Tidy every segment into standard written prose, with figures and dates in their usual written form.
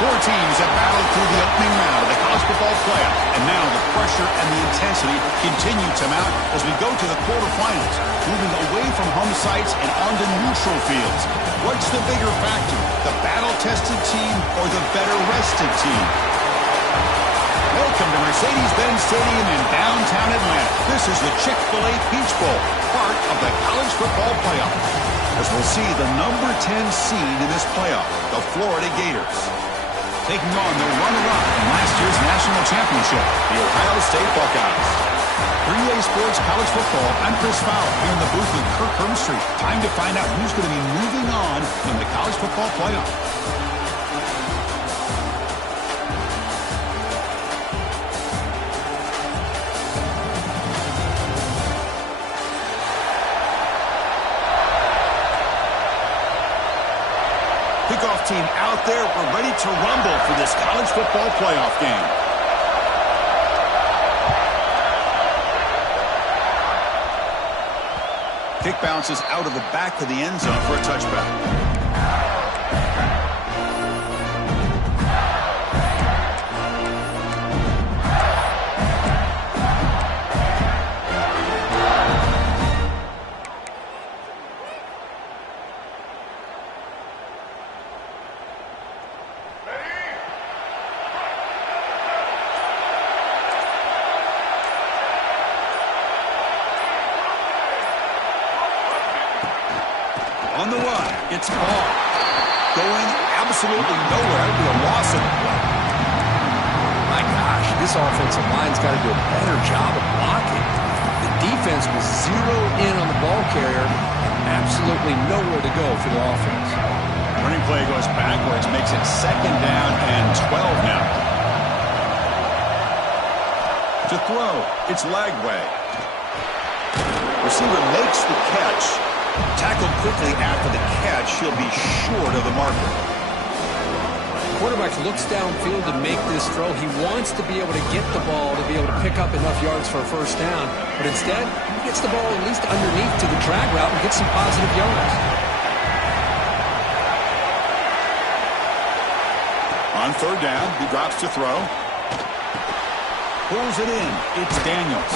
Four teams have battled through the opening round of the college football playoff, and now the pressure and the intensity continue to mount as we go to the quarterfinals, moving away from home sites and onto neutral fields. What's the bigger factor, the battle-tested team or the better-rested team? Welcome to Mercedes-Benz Stadium in downtown Atlanta. This is the Chick-fil-A Peach Bowl, part of the college football playoff, as we'll see the number 10 seed in this playoff, the Florida Gators, taking on the runner-up in last year's national championship, the Ohio State Buckeyes. 3A Sports College Football, I'm Chris Fowler, here in the booth with Kirk Hermstreet. Time to find out who's going to be moving on in the college football playoff. Kickoff team out there. We're ready to rumble for this college football playoff game. Kick bounces out of the back of the end zone for a touchback. On the run, it's Ball. Going absolutely nowhere to a loss of the play. My gosh, this offensive line's got to do a better job of blocking. The defense was zeroed in on the ball carrier and absolutely nowhere to go for the offense. Running play goes backwards, makes it 2nd down and 12 now. To throw, it's Lagway. Receiver makes the catch. Tackled quickly after the catch, he'll be short of the marker. Quarterback looks downfield to make this throw. He wants to be able to get the ball to be able to pick up enough yards for a first down. But instead, he gets the ball at least underneath to the drag route and gets some positive yards. On 3rd down, he drops to throw. Pulls it in. It's Daniels.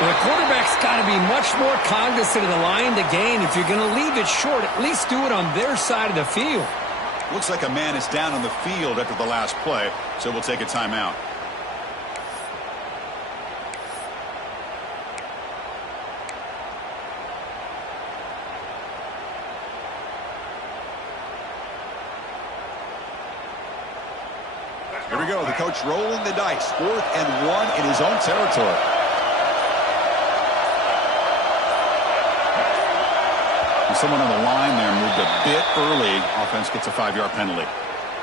Well, the quarterback's got to be much more cognizant of the line to gain. If you're going to leave it short, at least do it on their side of the field. Looks like a man is down on the field after the last play, so we'll take a timeout. Here we go. The coach rolling the dice. 4th and 1 in his own territory. Someone on the line there moved a bit early. Offense gets a 5-yard penalty.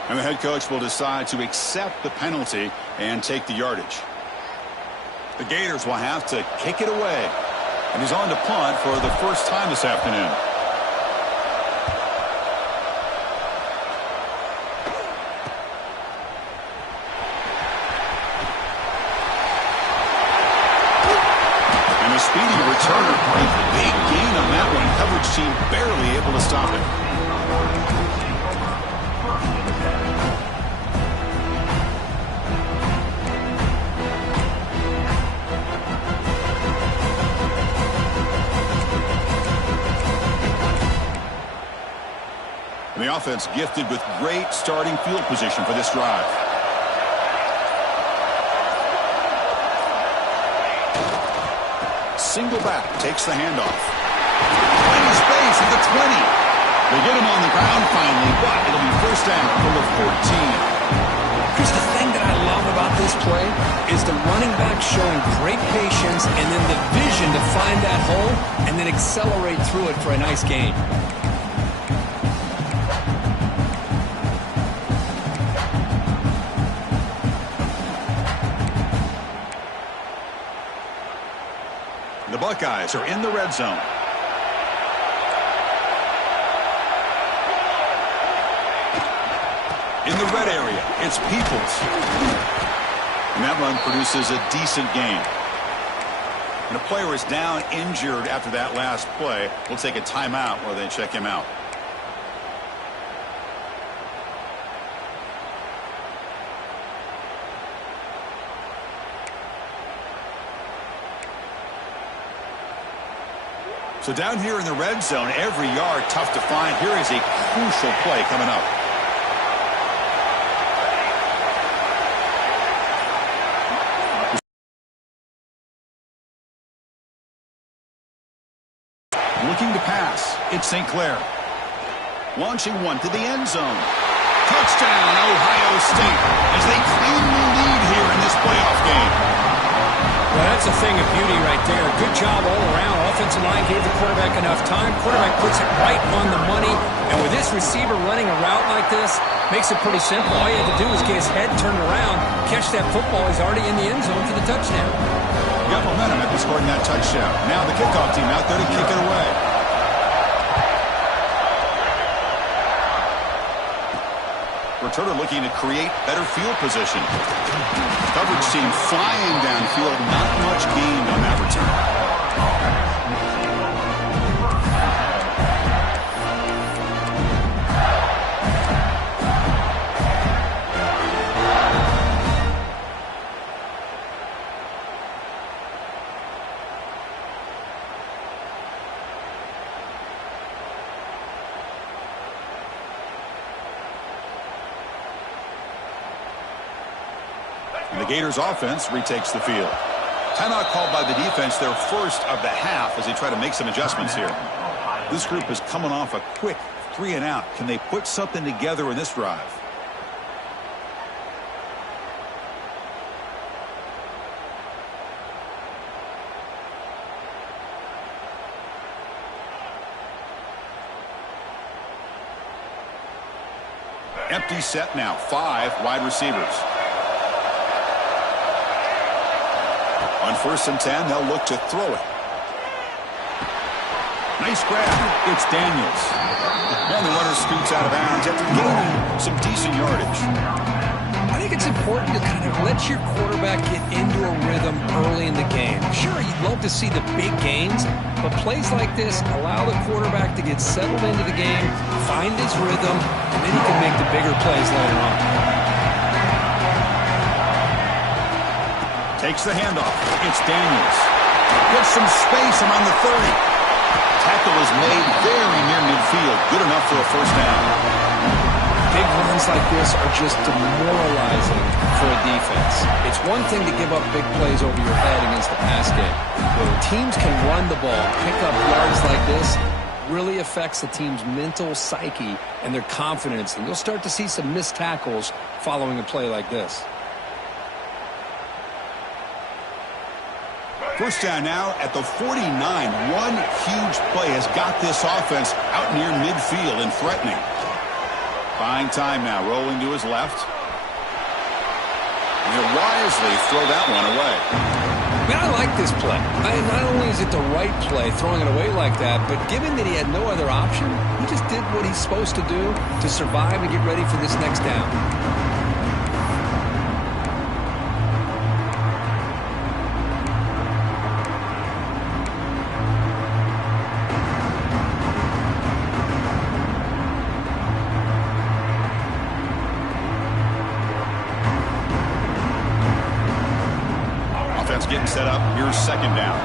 And the head coach will decide to accept the penalty and take the yardage. The Gators will have to kick it away. And he's on to punt for the first time this afternoon. And a speedy returner. A big gain on that one. Coverage team barely able to stop it. And the offense gifted with great starting field position for this drive. Single back takes the handoff. Plenty of space at the 20. They get him on the ground finally, but it'll be first down from the 14. Chris, the thing that I love about this play is the running back showing great patience and then the vision to find that hole and then accelerate through it for a nice gain. The Buckeyes are in the red zone. In the red area, it's Peoples. And that run produces a decent gain. And a player is down injured after that last play. We'll take a timeout while they check him out. So down here in the red zone, every yard tough to find. Here is a crucial play coming up. Looking to pass. It's St. Clair. Launching one to the end zone. Touchdown, Ohio State, as they claim the lead here in this playoff game. Well, that's a thing of beauty right there. Good job all around. Offensive line gave the quarterback enough time. Quarterback puts it right on the money. And with this receiver running a route like this, makes it pretty simple. All you have to do is get his head turned around, catch that football. He's already in the end zone for the touchdown. Got momentum after scoring that touchdown. Now the kickoff team out there to kick it away. Returner looking to create better field position. Coverage team flying downfield. Not much gained on that return. And the Gators offense retakes the field. Timeout called by the defense, their first of the half, as they try to make some adjustments here. This group is coming off a quick 3-and-out. Can they put something together in this drive? Empty set now. 5 wide receivers. On 1st and 10, they'll look to throw it. Nice grab. It's Daniels. And the runner scoots out of bounds after gaining some decent yardage. I think it's important to kind of let your quarterback get into a rhythm early in the game. Sure, you'd love to see the big gains, but plays like this allow the quarterback to get settled into the game, find his rhythm, and then he can make the bigger plays later on. Takes the handoff. It's Daniels. Gets some space around the 30. Tackle is made very near midfield. Good enough for a first down. Big runs like this are just demoralizing for a defense. It's one thing to give up big plays over your head against the pass game. When teams can run the ball, pick up yards like this, really affects the team's mental psyche and their confidence. And you'll start to see some missed tackles following a play like this. First down now at the 49. One huge play has got this offense out near midfield and threatening. Buying time now, rolling to his left. And he'll wisely throw that one away. Man, I like this play. Not only is it the right play, throwing it away like that, but given that he had no other option, he just did what he's supposed to do to survive and get ready for this next down. Getting set up. Here's second down.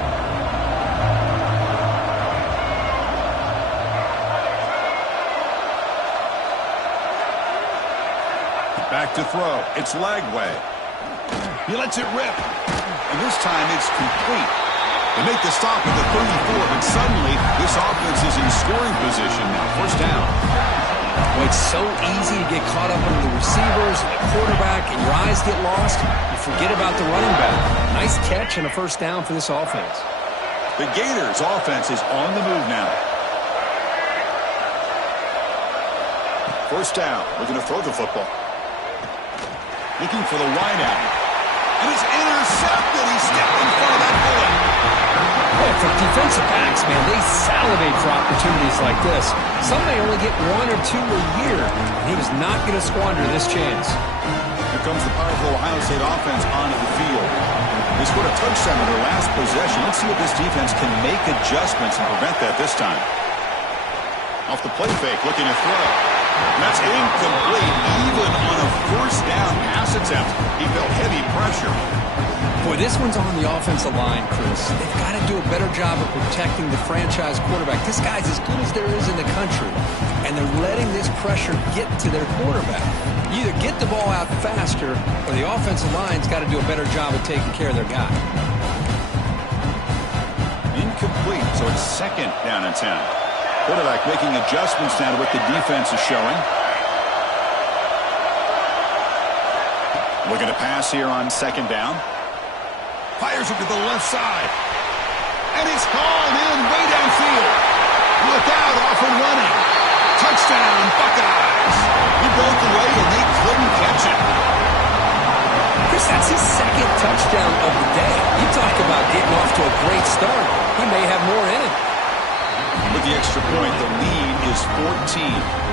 Back to throw. It's Lagway. He lets it rip. And this time it's complete. They make the stop at the 34, but suddenly this offense is in scoring position now. First down. Well, it's so easy to get caught up under the receivers and the quarterback, and your eyes get lost. You forget about the running back. Nice catch and a first down for this offense. The Gators offense is on the move now. First down. Looking to throw the football. Looking for the wide out. And it's intercepted. He stepped in front of that bullet. Well, for defensive backs, man, they salivate for opportunities like this. Some may only get 1 or 2 a year, and he was not going to squander this chance. Here comes the powerful Ohio State offense onto the field. They scored a touchdown in their last possession. Let's see if this defense can make adjustments and prevent that this time. Off the play fake, looking to throw. And that's incomplete. Even on a first down pass attempt. He felt heavy pressure. Boy, this one's on the offensive line, Chris. They've got to do a better job of protecting the franchise quarterback. This guy's as good as there is in the country, and they're letting this pressure get to their quarterback. You either get the ball out faster, or the offensive line's got to do a better job of taking care of their guy. Incomplete, so it's second down and 10. Quarterback making adjustments now to what the defense is showing. Looking to pass here on second down. Fires it to the left side. And it's hauled in way downfield. Without off and running. Touchdown, Buckeyes. He broke away and they couldn't catch it. Chris, that's his second touchdown of the day. You talk about getting off to a great start. He may have more in him. With the extra point, the lead is 14.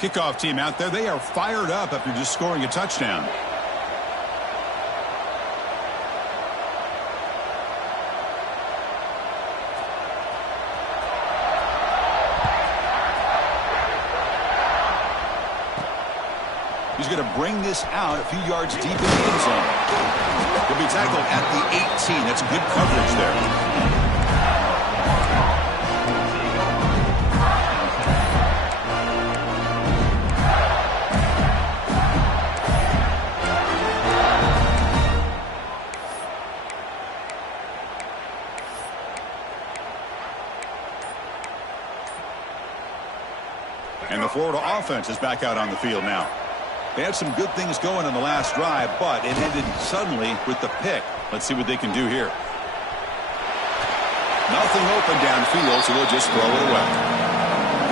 Kickoff team out there, they are fired up after just scoring a touchdown. He's going to bring this out a few yards deep in the end zone. He'll be tackled at the 18. That's good coverage there. And the Florida offense is back out on the field now. They had some good things going on the last drive, but it ended suddenly with the pick. Let's see what they can do here. Nothing open downfield, so they'll just throw it away.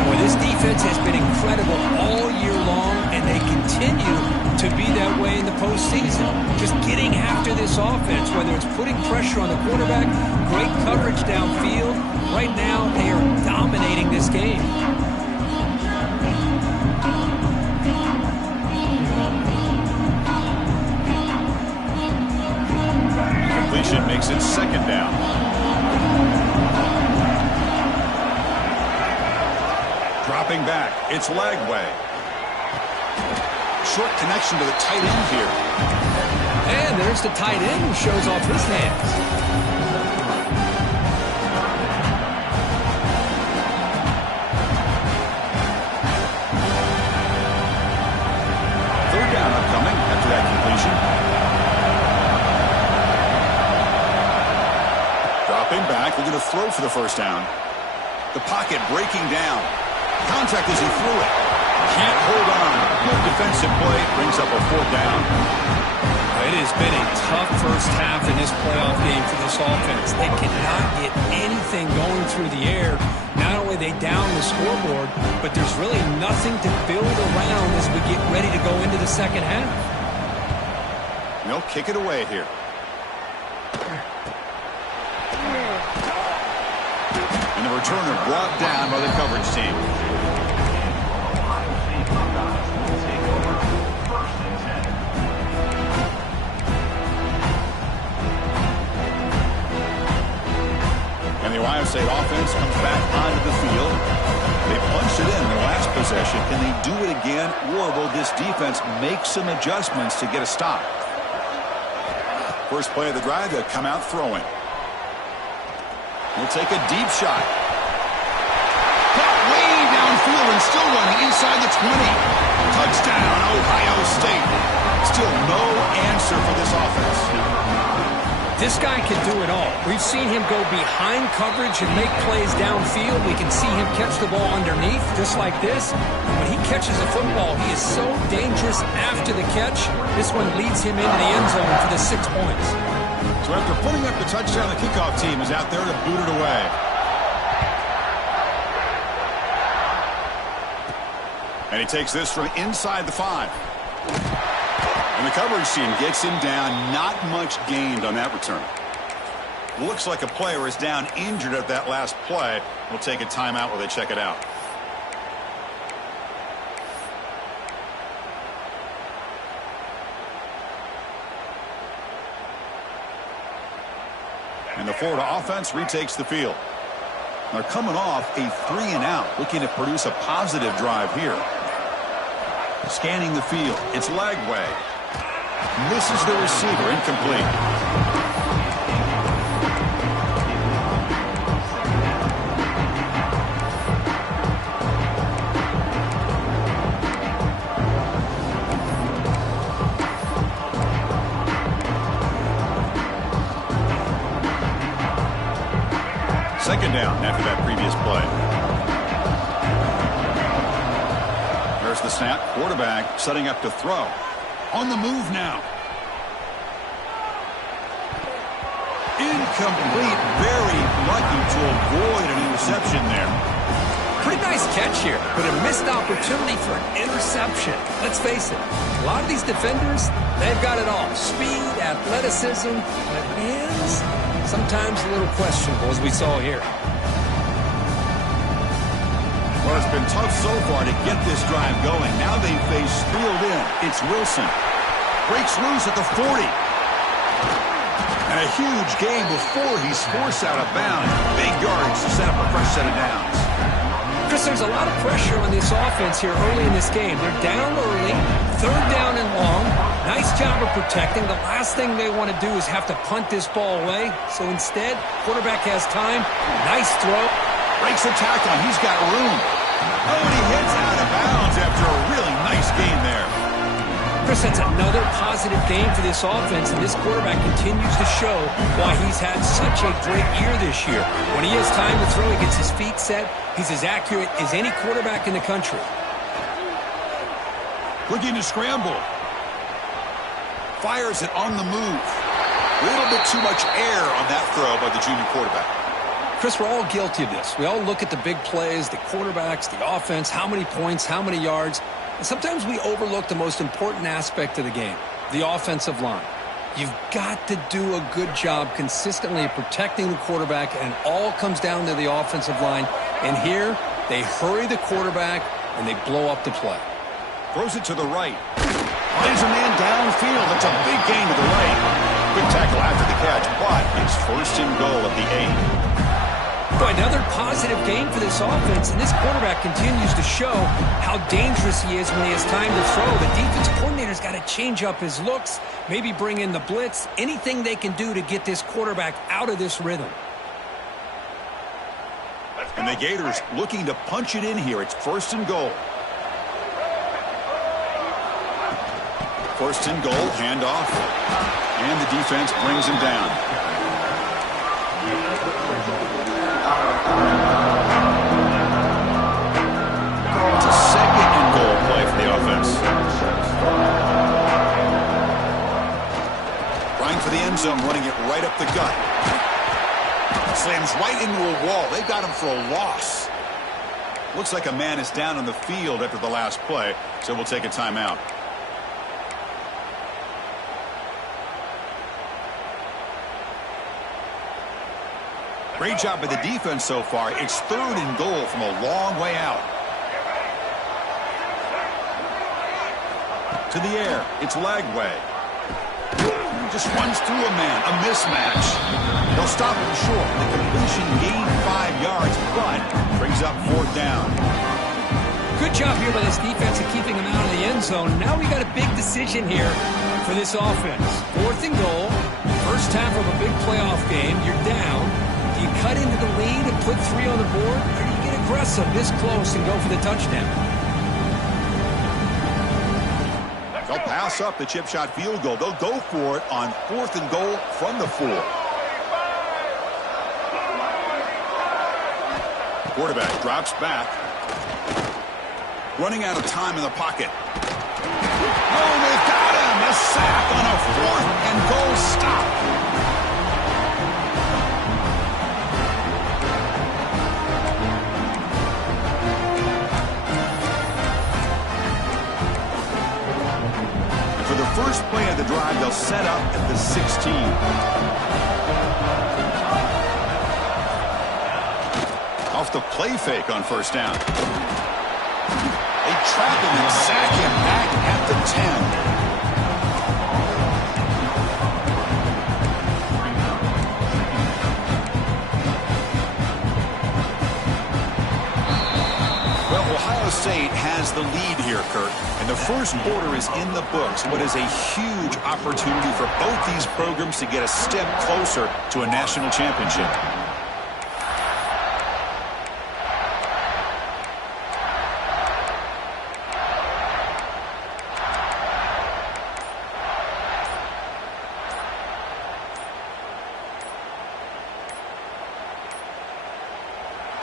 Well, this defense has been incredible all year long, and they continue to be that way in the postseason. Just getting after this offense, whether it's putting pressure on the quarterback, great coverage downfield. Right now, they are dominating this game. Completion makes it second down. Dropping back, it's Lagway. Short connection to the tight end here. And there's the tight end who shows off his hands. Third down upcoming after that completion. Dropping back, looking to throw for the first down. The pocket breaking down. Contact as he threw it. Can't hold on. Good defensive play. Brings up a fourth down. It has been a tough first half in this playoff game for this offense. They cannot get anything going through the air. Not only they down the scoreboard, but there's really nothing to build around as we get ready to go into the second half. They'll kick it away here. And the returner brought down by the coverage team. And the Ohio State offense comes back onto the field. They punched it in their last possession. Can they do it again, or will this defense make some adjustments to get a stop? First play of the drive, they'll come out throwing. He'll take a deep shot. Got way downfield and still running inside the 20. Touchdown, Ohio State. Still no answer for this offense. This guy can do it all. We've seen him go behind coverage and make plays downfield. We can see him catch the ball underneath, just like this. When he catches a football, he is so dangerous after the catch. This one leads him into the end zone for the 6 points. So after putting up the touchdown, the kickoff team is out there to boot it away. And he takes this from inside the 5. And the coverage team gets him down. Not much gained on that return. Looks like a player is down injured at that last play. We'll take a timeout while they check it out. And the Florida offense retakes the field. They're coming off a 3-and-out, looking to produce a positive drive here. Scanning the field. It's Lagway. Misses the receiver. Incomplete. Second down after that previous play. There's the snap. Quarterback setting up to throw. On the move now. Incomplete. Very lucky to avoid an interception there. Pretty nice catch here, but a missed opportunity for an interception. Let's face it, a lot of these defenders, they've got it all. Speed, athleticism, but hands, sometimes a little questionable, as we saw here. Well, it's been tough so far to get this drive going. Now they face field in. It's Wilson. Breaks loose at the 40. And a huge gain before he's forced out of bounds. Big yardage to set up a fresh set of downs. Chris, there's a lot of pressure on this offense here early in this game. They're down early, third down and long. Nice job of protecting. The last thing they want to do is have to punt this ball away. So instead, quarterback has time. Nice throw. Breaks the tackle. He's got room. Oh, and he hits out of bounds after a really nice gain there. Chris, that's another positive game for this offense, and this quarterback continues to show why he's had such a great year this year. When he has time to throw, he gets his feet set. He's as accurate as any quarterback in the country. Looking to scramble. Fires it on the move. A little bit too much air on that throw by the junior quarterback. Chris, we're all guilty of this. We all look at the big plays, the quarterbacks, the offense, how many points, how many yards. And sometimes we overlook the most important aspect of the game, the offensive line. You've got to do a good job consistently of protecting the quarterback, and it all comes down to the offensive line. And here, they hurry the quarterback, and they blow up the play. Throws it to the right. Finds a man downfield. That's a big gain to the right. Good tackle after the catch, but it's first and goal at the 8. Boy, another positive game for this offense, and this quarterback continues to show how dangerous he is when he has time to throw. The defensive coordinator's got to change up his looks, maybe bring in the blitz, anything they can do to get this quarterback out of this rhythm. And the Gators looking to punch it in here. It's first and goal. First and goal, handoff, and the defense brings him down. It's a second and goal play for the offense. Running for the end zone, running it right up the gut. Slams right into a wall. They got him for a loss. Looks like a man is down on the field after the last play, so we'll take a timeout. Great job by the defense so far. It's third and goal from a long way out. To the air. It's Lagway. Just runs through a man. A mismatch. They'll stop him short. The completion gained 5 yards, but brings up fourth down. Good job here by this defense of keeping him out of the end zone. Now we got a big decision here for this offense. Fourth and goal. First half of a big playoff game. You're down. You cut into the lead and put 3 on the board, or do you get aggressive this close and go for the touchdown? They'll pass up the chip shot field goal. They'll go for it on fourth and goal from the 4. Quarterback drops back. Running out of time in the pocket. Oh, they've got him! A sack on a fourth and goal stop. First play of the drive, they'll set up at the 16. Off the play fake on first down. They trap him and sack him back at the 10. State has the lead here, Kurt. And the first quarter is in the books. What is a huge opportunity for both these programs to get a step closer to a national championship.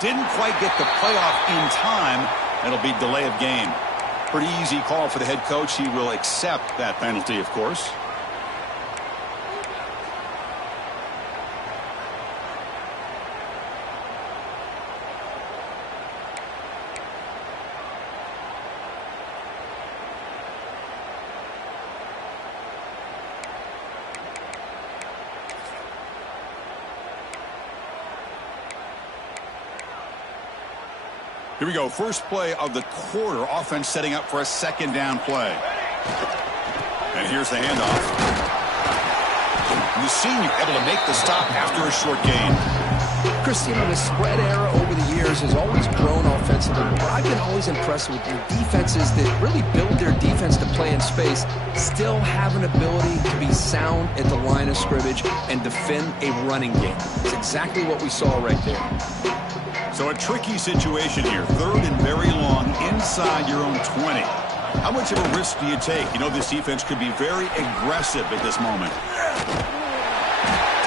Didn't quite get the playoff in time. It'll be delay of game. Pretty easy call for the head coach. He will accept that penalty, of course. Here we go. First play of the quarter. Offense setting up for a second down play. And here's the handoff. And the senior able to make the stop after a short gain. Chris, you know, the spread era over the years has always grown offensively. But I've been always impressed with the defenses that really build their defense to play in space, still have an ability to be sound at the line of scrimmage and defend a running game. It's exactly what we saw right there. So a tricky situation here. Third and very long inside your own 20. How much of a risk do you take? You know, this defense could be very aggressive at this moment.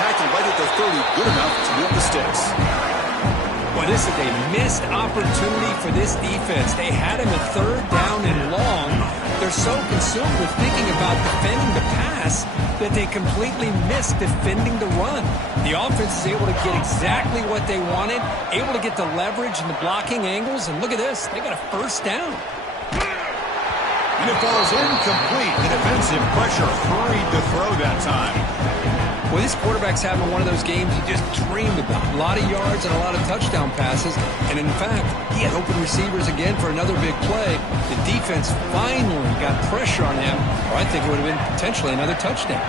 Tackle right at the 30. Good enough to move the sticks. Well, this is a missed opportunity for this defense. They had him at third down and long. They're so consumed with thinking about defending the pass that they completely missed defending the run. The offense is able to get exactly what they wanted, able to get the leverage and the blocking angles, and look at this. They got a first down. And it falls incomplete. The defensive pressure hurried to throw that time. Well, this quarterback's having one of those games you just dreamed about. A lot of yards and a lot of touchdown passes. And in fact, he had open receivers again for another big play. The defense finally got pressure on him, or I think it would have been potentially another touchdown.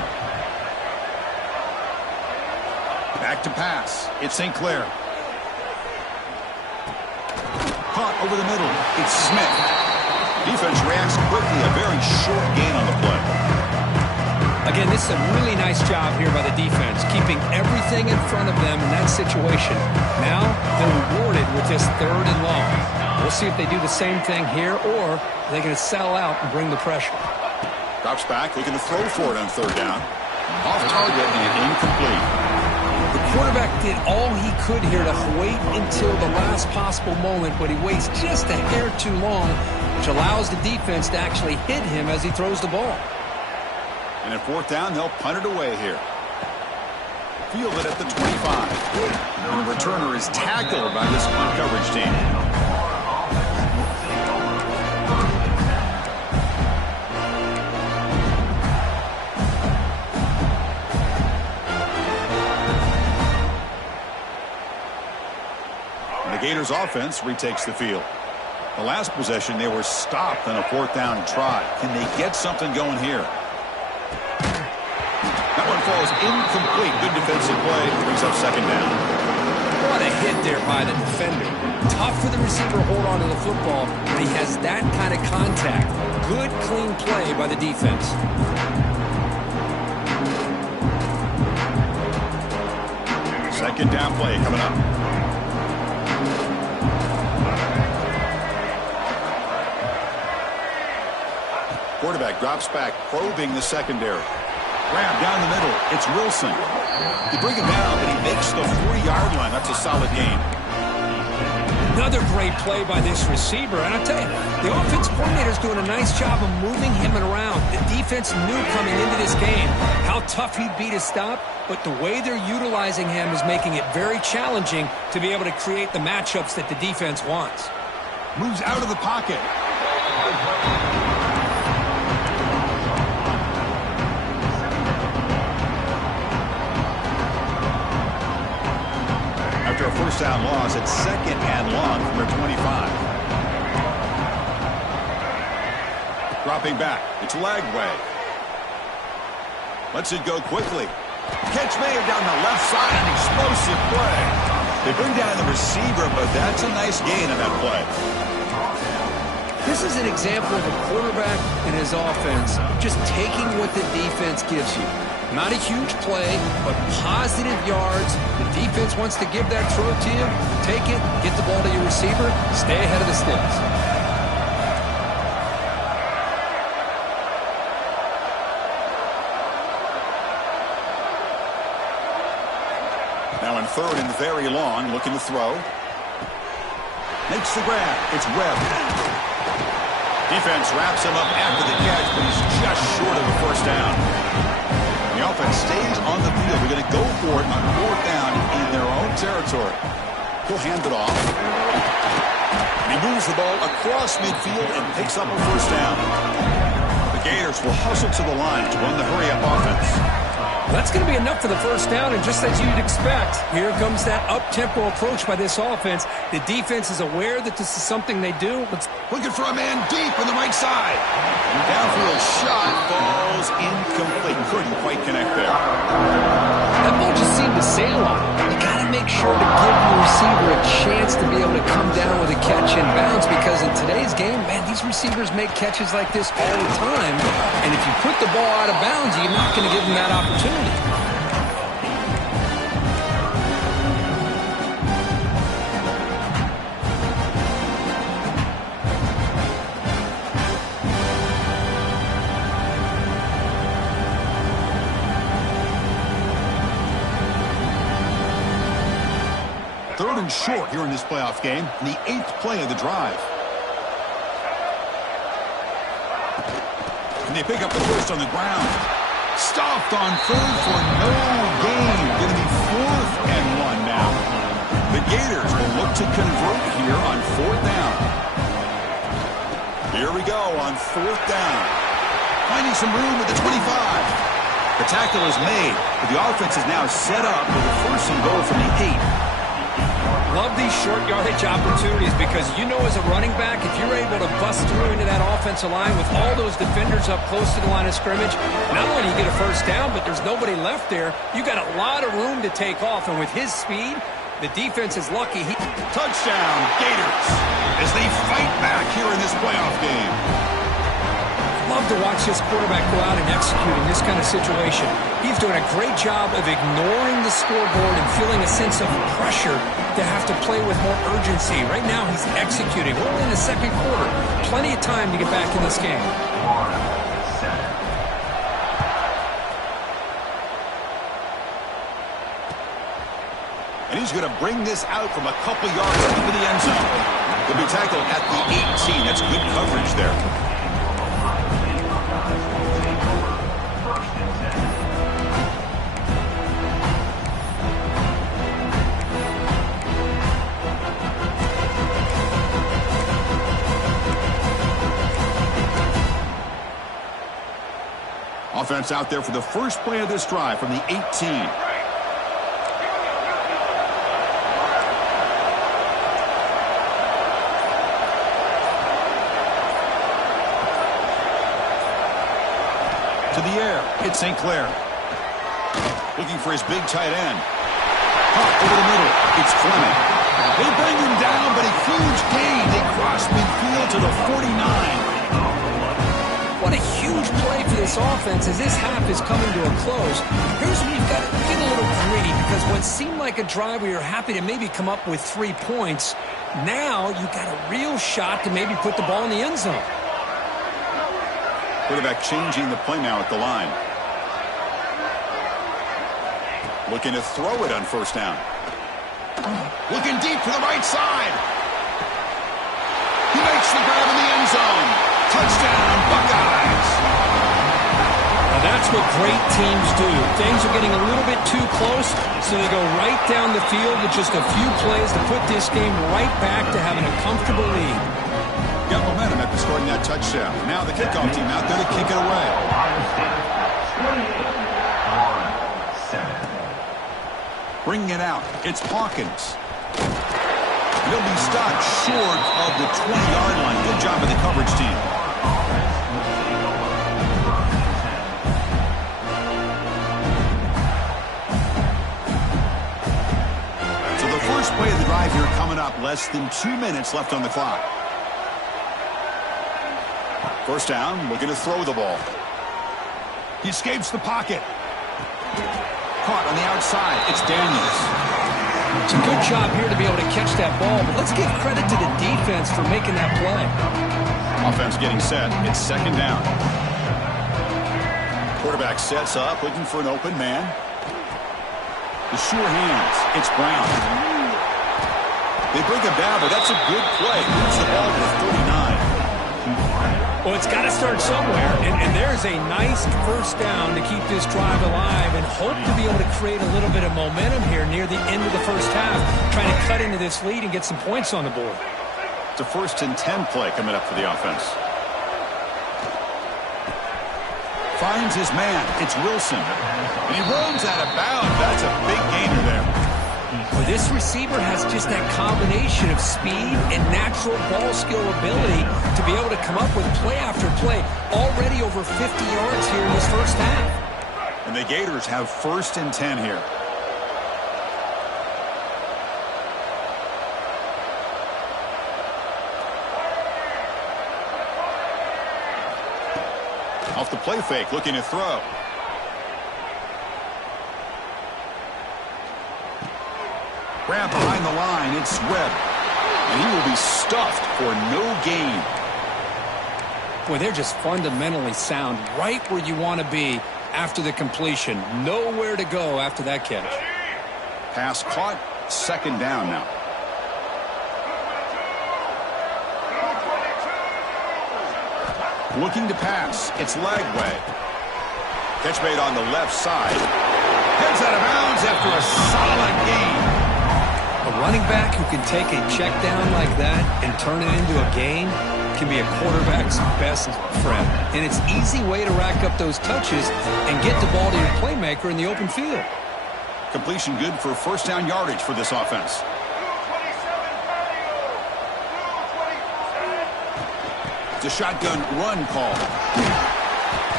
Back to pass. It's St. Clair. Caught over the middle. It's Smith. Defense reacts quickly. A very short gain on the play. Again, this is a really nice job here by the defense, keeping everything in front of them in that situation. Now they're rewarded with this third and long. We'll see if they do the same thing here, or are they going to sell out and bring the pressure. Drops back, looking to throw for it on third down. Off target and incomplete. The quarterback did all he could here to wait until the last possible moment, but he waits just a hair too long, which allows the defense to actually hit him as he throws the ball. And at fourth down, they'll punt it away here. Fielded at the 25. And the returner is tackled by this punt coverage team. And the Gators offense retakes the field. The last possession, they were stopped on a fourth down try. Can they get something going here? That one falls incomplete. Good defensive play. Brings up second down. What a hit there by the defender. Tough for the receiver to hold on to the football, but he has that kind of contact. Good, clean play by the defense. Second down play coming up. Quarterback drops back, probing the secondary. Grab down the middle. It's Wilson. They bring him down, but he makes the 40-yard line. That's a solid gain. Another great play by this receiver. And I'll tell you, the offense coordinator's doing a nice job of moving him around. The defense knew coming into this game how tough he'd be to stop, but the way they're utilizing him is making it very challenging to be able to create the matchups that the defense wants. Moves out of the pocket. After a first down loss, it's second and long from their 25. Dropping back. It's Lagway. Lets it go quickly. Catch made down the left side. An explosive play. They bring down the receiver, but that's a nice gain on that play. This is an example of a quarterback and his offense just taking what the defense gives you. Not a huge play, but positive yards. The defense wants to give that throw to you. Take it, get the ball to your receiver, stay ahead of the sticks. Now in third and very long, looking to throw. Makes the grab. It's Webb. Defense wraps him up after the catch, but he's just short of a first down. The offense stays on the field. They're going to go for it on fourth down in their own territory. He'll hand it off. And he moves the ball across midfield and picks up a first down. The Gators will hustle to the line to run the hurry-up offense. That's going to be enough for the first down, and just as you'd expect, here comes that up-tempo approach by this offense. The defense is aware that this is something they do. Looking for a man deep on the right side. And the downfield shot falls incomplete. Couldn't quite connect there. That ball just seemed to sail on it. You got to make sure to give your receiver a chance to be able to come down with a catch in bounds, because in today's game, man, these receivers make catches like this all the time. And if you put the ball out of bounds, you're not going to give them that opportunity. Third and short here in this playoff game, in the 8th play of the drive. And they pick up the first on the ground. Stopped on third for no gain. Going to be 4th and 1 now. The Gators will look to convert here on 4th down. Here we go on 4th down. Finding some room at the 25. The tackle is made, but the offense is now set up with a first and goal from the 8. Love these short yardage opportunities, because you know as a running back, if you're able to bust through into that offensive line with all those defenders up close to the line of scrimmage, not only do you get a first down, but there's nobody left there. You got a lot of room to take off, and with his speed, the defense is lucky. Touchdown, Gators, as they fight back here in this playoff game. Love to watch this quarterback go out and execute in this kind of situation. He's doing a great job of ignoring the scoreboard and feeling a sense of pressure to have to play with more urgency. Right now, he's executing. We're in the second quarter. Plenty of time to get back in this game. And he's going to bring this out from a couple yards into the end zone. He'll be tackled at the 18. That's good coverage there. Offense out there for the first play of this drive from the 18. To the air, it's St. Clair. Looking for his big tight end. Caught over the middle, it's Fleming. They bring him down, but a huge gain. They cross midfield to the 49. What a huge play for this offense as this half is coming to a close. Here's where you've got to get a little greedy, because what seemed like a drive where you're happy to maybe come up with 3 points, now you've got a real shot to maybe put the ball in the end zone. Quarterback changing the play now at the line. Looking to throw it on first down. Looking deep to the right side. He makes the grab in the end zone. Touchdown, Buckeyes. Now that's what great teams do. Things are getting a little bit too close, so they go right down the field with just a few plays to put this game right back to having a comfortable lead. Got momentum after scoring that touchdown. Now the kickoff team out there to kick it away. Bringing it out, it's Hawkins. He'll be stopped short of the 20-yard line. Good job of the coverage team. So the first play of the drive here coming up. Less than 2 minutes left on the clock. First down, looking to throw the ball. He escapes the pocket. Caught on the outside. It's Daniels. It's a good job here to be able to catch that ball, but let's give credit to the defense for making that play. Offense getting set. It's second down. Quarterback sets up, looking for an open man. The sure hands. It's Brown. They bring him down, but that's a good play. Moves the ball to the 39. Well, it's got to start somewhere, and there's a nice first down to keep this drive alive and hope to be able to create a little bit of momentum here near the end of the first half, trying to cut into this lead and get some points on the board. It's a 1st and 10 play coming up for the offense. Finds his man. It's Wilson. And he runs out of bounds. That's a big gainer there. Well, this receiver has just that combination of speed and natural ball skill ability to be able to come up with play after play. Already over 50 yards here in this first half. And the Gators have 1st and 10 here. Off the play fake, looking to throw. Grab behind the line, it's Webb. And he will be stuffed for no gain. Boy, they're just fundamentally sound right where you want to be after the completion. Nowhere to go after that catch. Pass caught, second down now. Looking to pass, it's Lagway. Catch made on the left side. Heads out of bounds after a solid gain. A running back who can take a check down like that and turn it into a gain can be a quarterback's best friend. And it's an easy way to rack up those touches and get the ball to your playmaker in the open field. Completion good for first down yardage for this offense. It's a shotgun run call.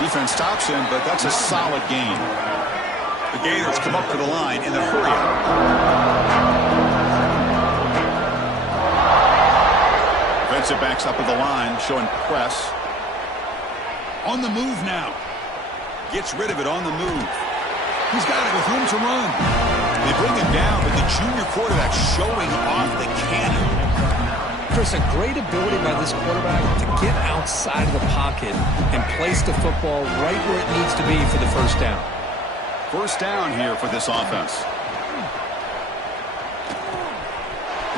Defense stops him, but that's a solid gain. The Gators come up to the line in the hurry-up. Defensive backs up at the line, showing press. On the move now. Gets rid of it on the move. He's got it with room to run. They bring him down, but the junior quarterback showing off the cannon. Chris, a great ability by this quarterback to get outside of the pocket and place the football right where it needs to be for the first down. First down here for this offense.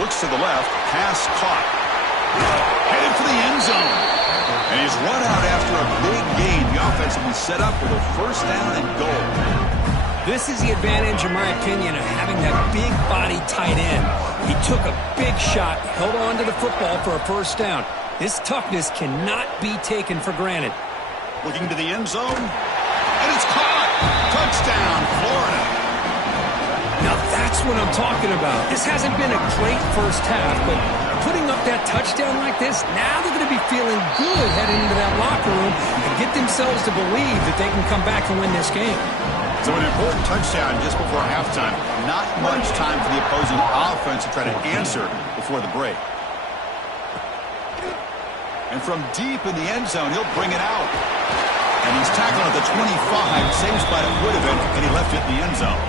Looks to the left. Pass caught. Headed for the end zone. And he's run out after a big gain. The offense will be set up with a first down and goal. This is the advantage, in my opinion, of having that big body tight end. He took a big shot, held on to the football for a first down. This toughness cannot be taken for granted. Looking to the end zone. And it's caught. Touchdown, Florida. Now that's what I'm talking about. This hasn't been a great first half, but putting up that touchdown like this, now they're going to be feeling good heading into that locker room and get themselves to believe that they can come back and win this game. So an important touchdown just before halftime. Not much time for the opposing offense to try to answer before the break. And from deep in the end zone, he'll bring it out. And he's tackled at the 25, same spot it would have been, and he left it in the end zone.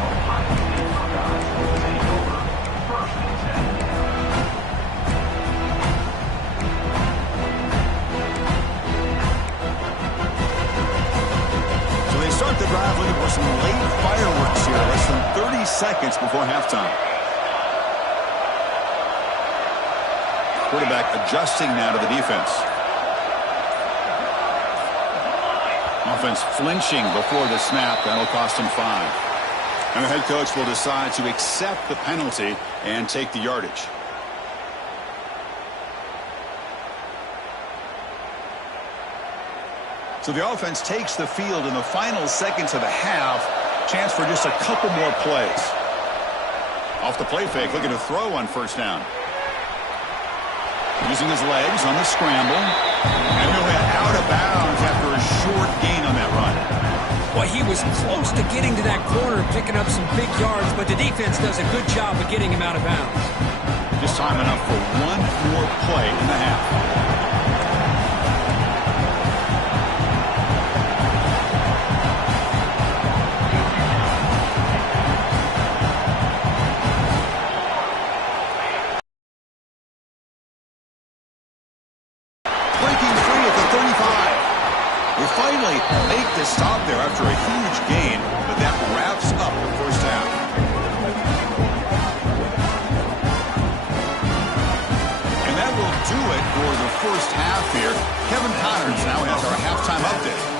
Start the drive looking for some late fireworks here. Less than 30 seconds before halftime. Quarterback adjusting now to the defense. Offense flinching before the snap. That'll cost him 5. And the head coach will decide to accept the penalty and take the yardage. So the offense takes the field in the final seconds of the half. Chance for just a couple more plays. Off the play fake, looking to throw on first down. Using his legs on the scramble. And he'll head out of bounds after a short gain on that run. Well, he was close to getting to that corner and picking up some big yards, but the defense does a good job of getting him out of bounds. Just time enough for one more play in the half. breaking free at the 35. We finally make the stop there after a huge gain, but that wraps up the first half. And that will do it for the first half here. Kevin Connors now has our halftime update.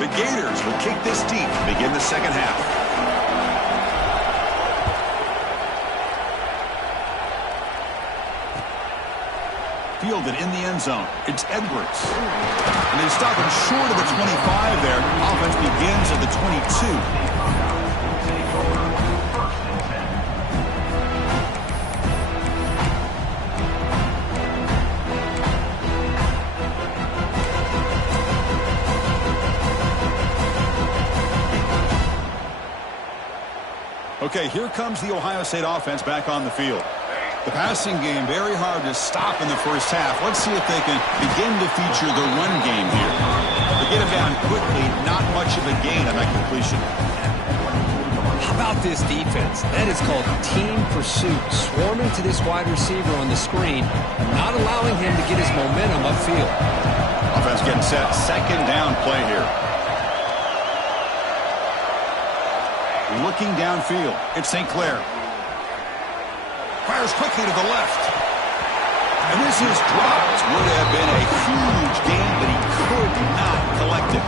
The Gators will kick this deep to begin the second half. Fielded in the end zone. It's Edwards. And they stop him short of the 25 there. Offense begins at the 22. Okay, here comes the Ohio State offense back on the field. The passing game very hard to stop in the first half. Let's see if they can begin to feature the run game here. They get him down quickly, not much of a gain on that completion. How about this defense? That is called team pursuit. Swarming to this wide receiver on the screen, not allowing him to get his momentum upfield. Offense getting set. Second down play here. Looking downfield. It's St. Clair. Fires quickly to the left. And this is dropped. Would have been a huge gain, but he could not collect it.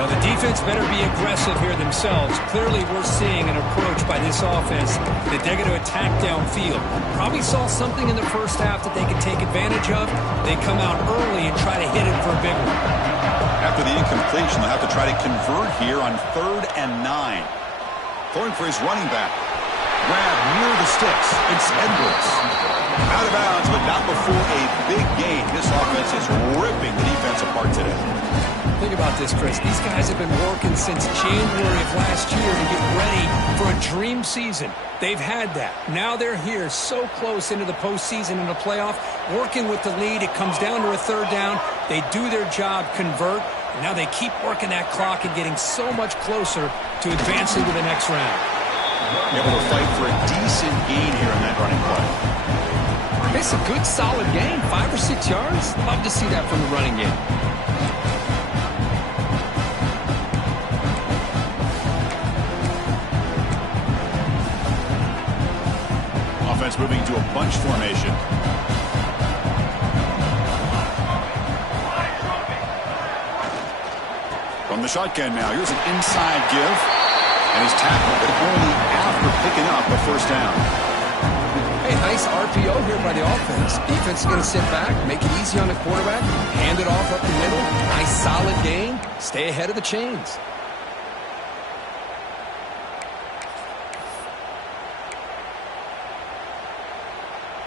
Now the defense better be aggressive here themselves. Clearly we're seeing an approach by this offense that they're going to attack downfield. Probably saw something in the first half that they could take advantage of. They come out early and try to hit it for a big one. After the incompletion, they'll have to try to convert here on 3rd and 9. Throwing for his running back. Grab near the sticks. It's Edwards. Out of bounds, but not before a big gain. This offense is ripping the defense apart today. Think about this, Chris. These guys have been working since January of last year to get ready for a dream season. They've had that. Now they're here so close into the postseason and the playoff, working with the lead. It comes down to a 3rd down. They do their job, convert. And now they keep working that clock and getting so much closer to advancing to the next round. Able to fight for a decent gain here in that running play. It's a good, solid gain. 5 or 6 yards. Love to see that from the running game. Offense moving to a bunch formation. From the shotgun now. Here's an inside give. And he's tackled, but only after picking up the first down. Hey, nice RPO here by the offense. Defense is going to sit back, make it easy on the quarterback, hand it off up the middle. Nice solid gain. Stay ahead of the chains.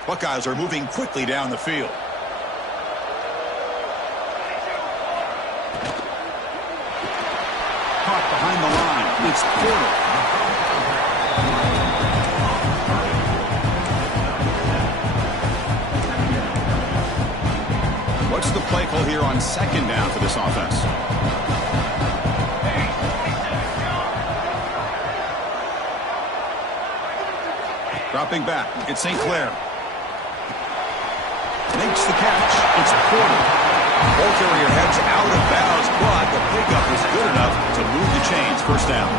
Buckeyes are moving quickly down the field. Caught behind the line. It's Porter. What's the play call here on 2nd down for this offense? Dropping back. It's St. Clair. Makes the catch. It's Porter. Ball carrier heads out of bounds, but the pickup is good enough to move the chains. First down.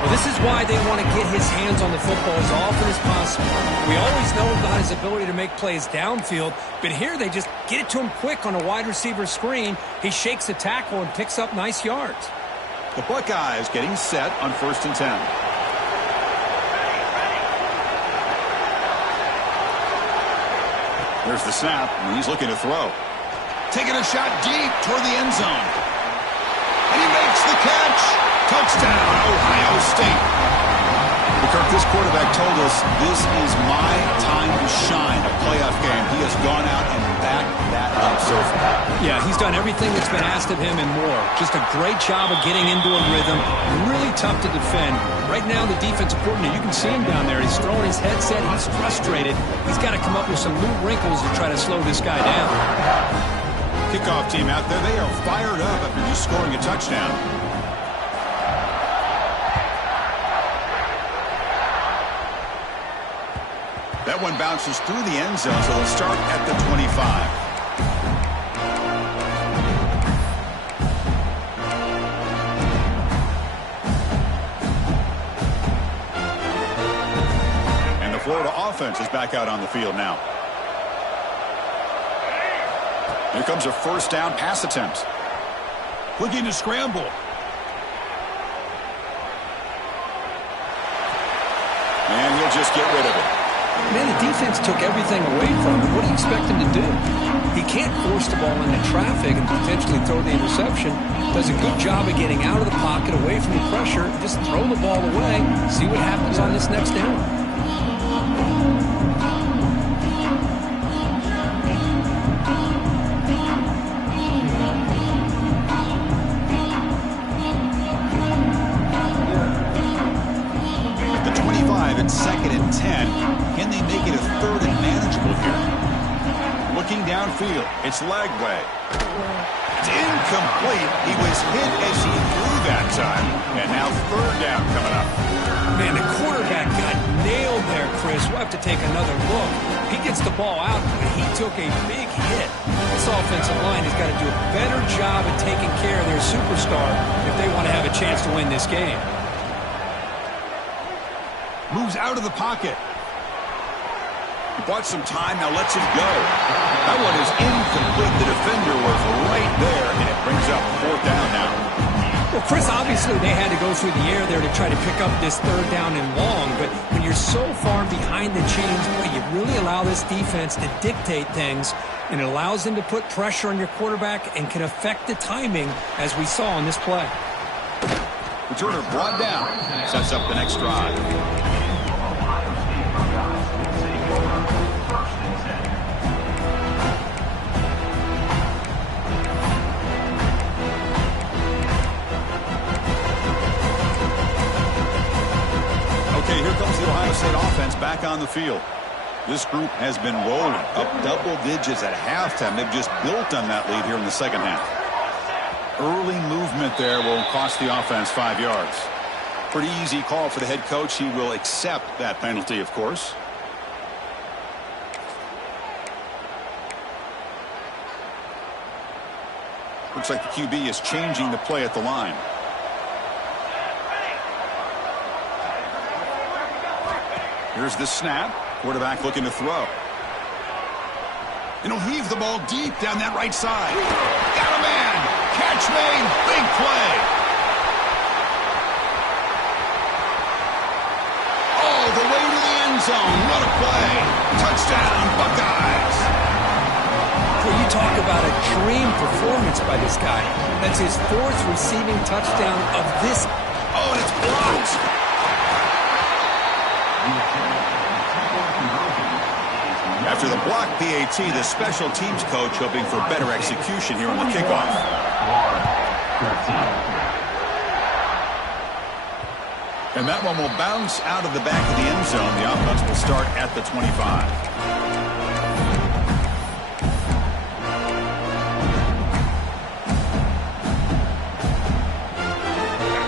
Well, this is why they want to get his hands on the football as often as possible. We always know about his ability to make plays downfield, but here they just get it to him quick on a wide receiver screen. He shakes the tackle and picks up nice yards. The Buckeyes getting set on 1st and 10. There's the snap, and he's looking to throw. Taking a shot deep toward the end zone. And he makes the catch. Touchdown, Ohio State. Kirk, this quarterback told us this is my time to shine, a playoff game. He has gone out and backed that up so far. Yeah, he's done everything that's been asked of him and more. Just a great job of getting into a rhythm. Really tough to defend. Right now, the defensive coordinator, you can see him down there. He's throwing his headset. He's frustrated. He's got to come up with some new wrinkles to try to slow this guy down. Kickoff team out there, they are fired up after just scoring a touchdown. That one bounces through the end zone, so they'll start at the 25. And the Florida offense is back out on the field now. Here comes a first down pass attempt. Looking to scramble. And he'll just get rid of it. Man, the defense took everything away from him. What do you expect him to do? He can't force the ball into traffic and potentially throw the interception. Does a good job of getting out of the pocket, away from the pressure. Just throw the ball away. See what happens on this next down. Second and 10. Can they make it a third and manageable here? Looking downfield. It's Lagway. It's incomplete. He was hit as he threw that time. And now third down coming up. Man, the quarterback got nailed there, Chris. We'll have to take another look. He gets the ball out, but he took a big hit. This offensive line has got to do a better job of taking care of their superstar if they want to have a chance to win this game. Moves out of the pocket. He bought some time, now lets it go. That one is incomplete. The defender was right there, and it brings up fourth down now. Well, Chris, obviously they had to go through the air there to try to pick up this third down and long, but when you're so far behind the chains, boy, you really allow this defense to dictate things, and it allows them to put pressure on your quarterback and can affect the timing, as we saw on this play. Returner brought down. Sets up the next drive. Okay, here comes the Ohio State offense back on the field. This group has been rolling up double digits at halftime. They've just built on that lead here in the second half. Early movement there will cost the offense 5 yards. Pretty easy call for the head coach. He will accept that penalty, of course. Looks like the QB is changing the play at the line. Here's the snap. Quarterback looking to throw. And he'll heave the ball deep down that right side. Got a man. Catch made. Big play. All the way to the end zone. What a play. Touchdown, Buckeyes. Well, you talk about a dream performance by this guy. That's his fourth receiving touchdown of this. Oh, and it's blocked. After the block PAT, the special teams coach hoping for better execution here on the kickoff. And that one will bounce out of the back of the end zone. The offense will start at the 25.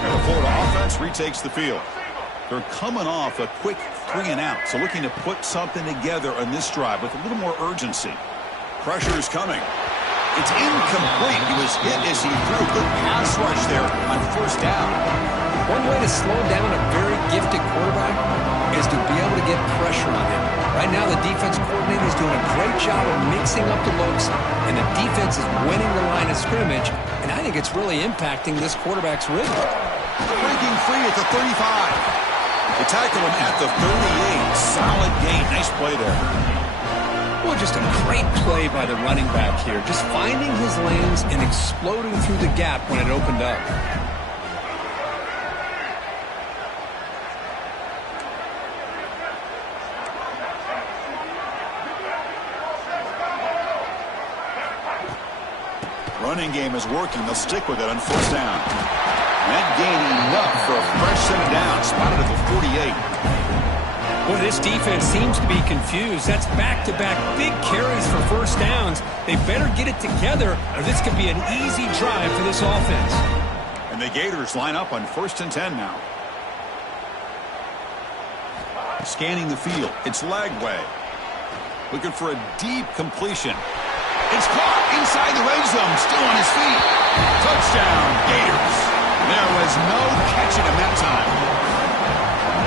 And the Florida offense retakes the field. They're coming off a quick 3-and-out, so looking to put something together on this drive with a little more urgency. Pressure is coming. It's incomplete. He was hit as he threw. Good pass rush there on first down. One way to slow down a very gifted quarterback is to be able to get pressure on him. Right now, the defense coordinator is doing a great job of mixing up the looks, and the defense is winning the line of scrimmage, and I think it's really impacting this quarterback's rhythm. Breaking free at the 35. They tackle him at the 38. Solid gain. Nice play there. Well, just a great play by the running back here. Just finding his lanes and exploding through the gap when it opened up. Running game is working. They'll stick with it on first down. That gain enough for a fresh set of downs. Spotted at the 48. Boy, this defense seems to be confused. That's back-to-back big carries for first downs. They better get it together, or this could be an easy drive for this offense. And the Gators line up on 1st and 10 now. Scanning the field. It's Lagway. Looking for a deep completion. It's caught inside the red zone. Still on his feet. Touchdown, Gators. There was no catching him that time.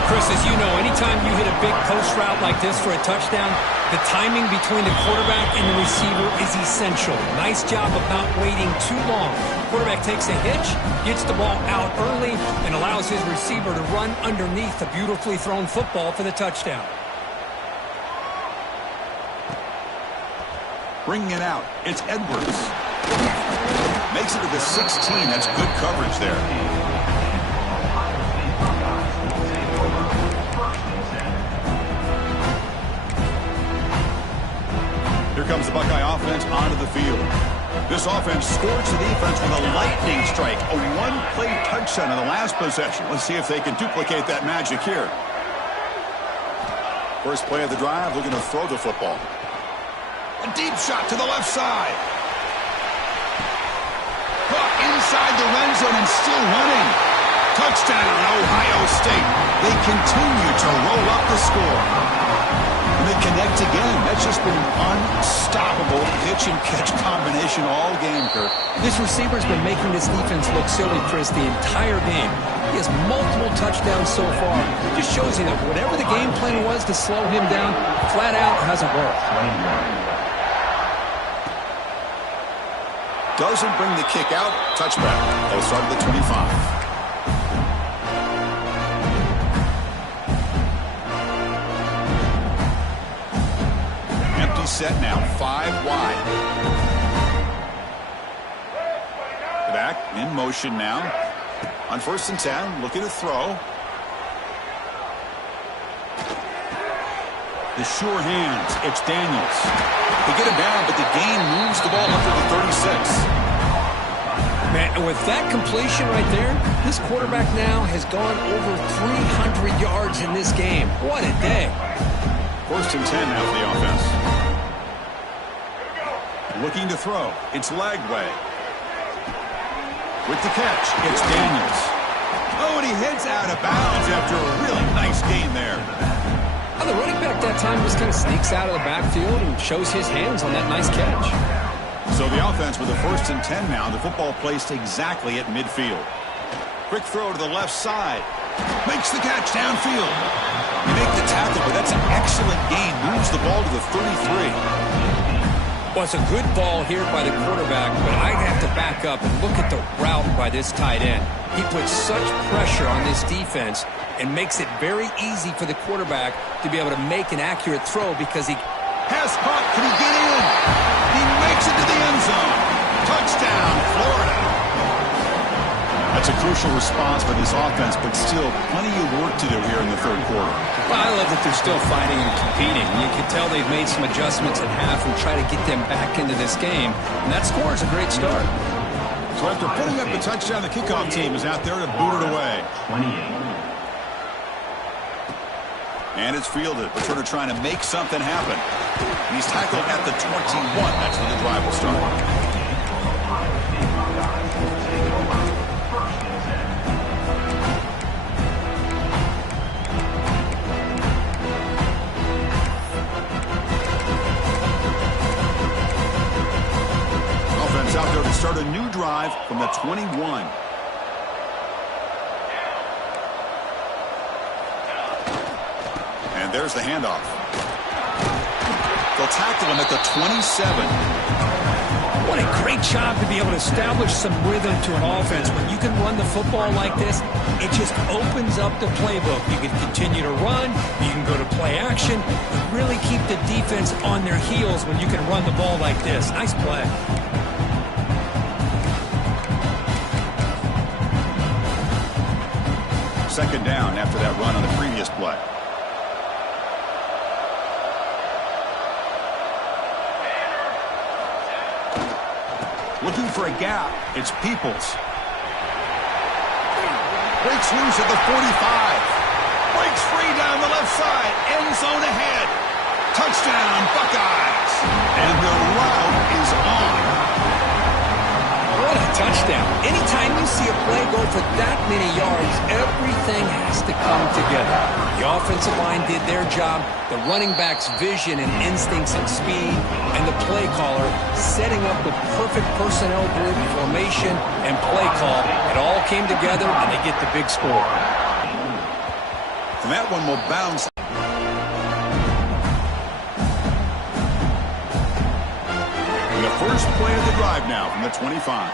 Chris, as you know, anytime you hit a big post route like this for a touchdown, the timing between the quarterback and the receiver is essential. Nice job of not waiting too long. Quarterback takes a hitch, gets the ball out early, and allows his receiver to run underneath the beautifully thrown football for the touchdown. Bringing it out, it's Edwards. Makes it to the 16. That's good coverage there. Here comes the Buckeye offense onto the field. This offense scorched the defense with a lightning strike. A one-play touchdown in the last possession. Let's see if they can duplicate that magic here. First play of the drive, looking to throw the football. A deep shot to the left side. Caught inside the red zone and still running. Touchdown, Ohio State. They continue to roll up the score. And they connect again. That's just been an unstoppable pitch-and-catch combination all game, Kurt. This receiver's been making this defense look silly, Chris, the entire game. He has multiple touchdowns so far. It just shows you that whatever the game plan was to slow him down, flat out hasn't worked. Doesn't bring the kick out. Touchback. They'll start at the 25. Set now, 5 wide. Back in motion now. On 1st and 10, looking to throw. The sure hands, it's Daniels. They get him down, but the gain moves the ball up to the 36. Man, with that completion right there, this quarterback now has gone over 300 yards in this game. What a day. 1st and 10 now for the offense. Looking to throw. It's Lagway. With the catch, it's Daniels. Oh, and he heads out of bounds after a really nice gain there. Well, the running back that time just kind of sneaks out of the backfield and shows his hands on that nice catch. So the offense with the 1st and 10 now. The football placed exactly at midfield. Quick throw to the left side. Makes the catch downfield. You make the tackle, but that's an excellent gain. Moves the ball to the 33. Well, it's a good ball here by the quarterback, but I'd have to back up and look at the route by this tight end. He puts such pressure on this defense and makes it very easy for the quarterback to be able to make an accurate throw because he has caught. Can he get in? He makes it to the end zone. Touchdown, Florida. That's a crucial response for this offense, but still plenty of work to do here in the 3rd quarter. Well, I love that they're still fighting and competing. You can tell they've made some adjustments at half and try to get them back into this game. And that score is a great start. So after putting up the touchdown, the kickoff team is out there to boot it away. 28. And it's fielded. Returner trying to make something happen. And he's tackled at the 21. That's where the drive will start. Out there to start a new drive from the 21. And there's the handoff. They'll tackle him at the 27. What a great job to be able to establish some rhythm to an offense. When you can run the football like this, it just opens up the playbook. You can continue to run. You can go to play action. But really keep the defense on their heels when you can run the ball like this. Nice play. 2nd down after that run on the previous play. Looking for a gap. It's Peoples. Breaks loose at the 45. Breaks breaks free down the left side. End zone ahead. Touchdown, Buckeyes. And the route is on. What a touchdown. Anytime you see a play go for that many yards, everything has to come together. The offensive line did their job, the running back's vision and instincts and speed, and the play caller setting up the perfect personnel group, formation, and play call. It all came together, and they get the big score. And that one will bounce. The first play of the drive now from the 25.